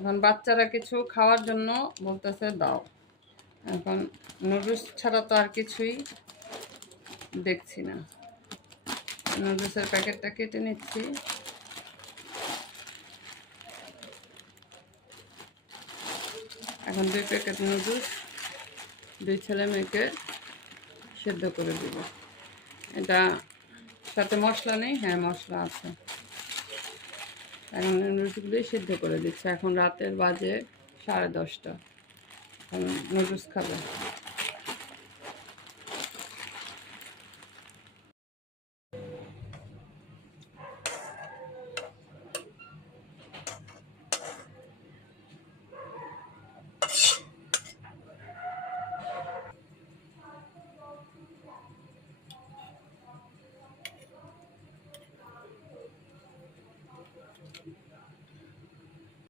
এখন বাচ্চারা কিছু খাওয়ার জন্য বলতেছে দাও। এখন নুডলস ছাড়া তো আর কিছুই দেখছি না। নুডলসের প্যাকেটটা কেটে নিচ্ছি। এখন 2 প্যাকেট নুডলস 2 ছেলে মেয়েকে সেদ্ধ করে দিব। এটা সাথে মশলা নেই, হ্যাঁ মশলা আছে। এখন নুডলসগুলোই সিদ্ধ করে দিচ্ছে। এখন রাতের বাজে 10:30। এখন নুডলস খাবে।